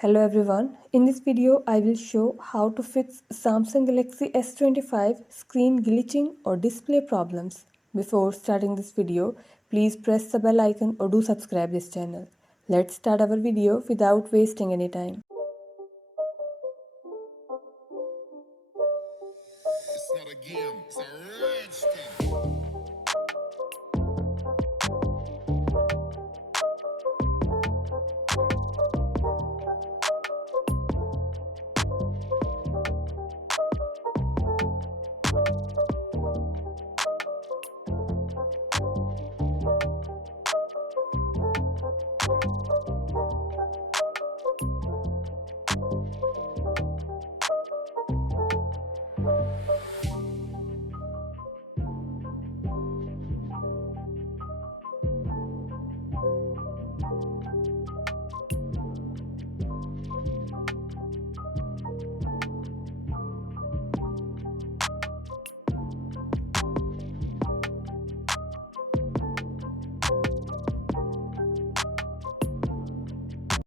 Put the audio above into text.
Hello everyone, in this video I will show how to fix Samsung Galaxy S25 screen glitching or display problems. Before starting this video, please press the bell icon or do subscribe this channel. Let's start our video without wasting any time.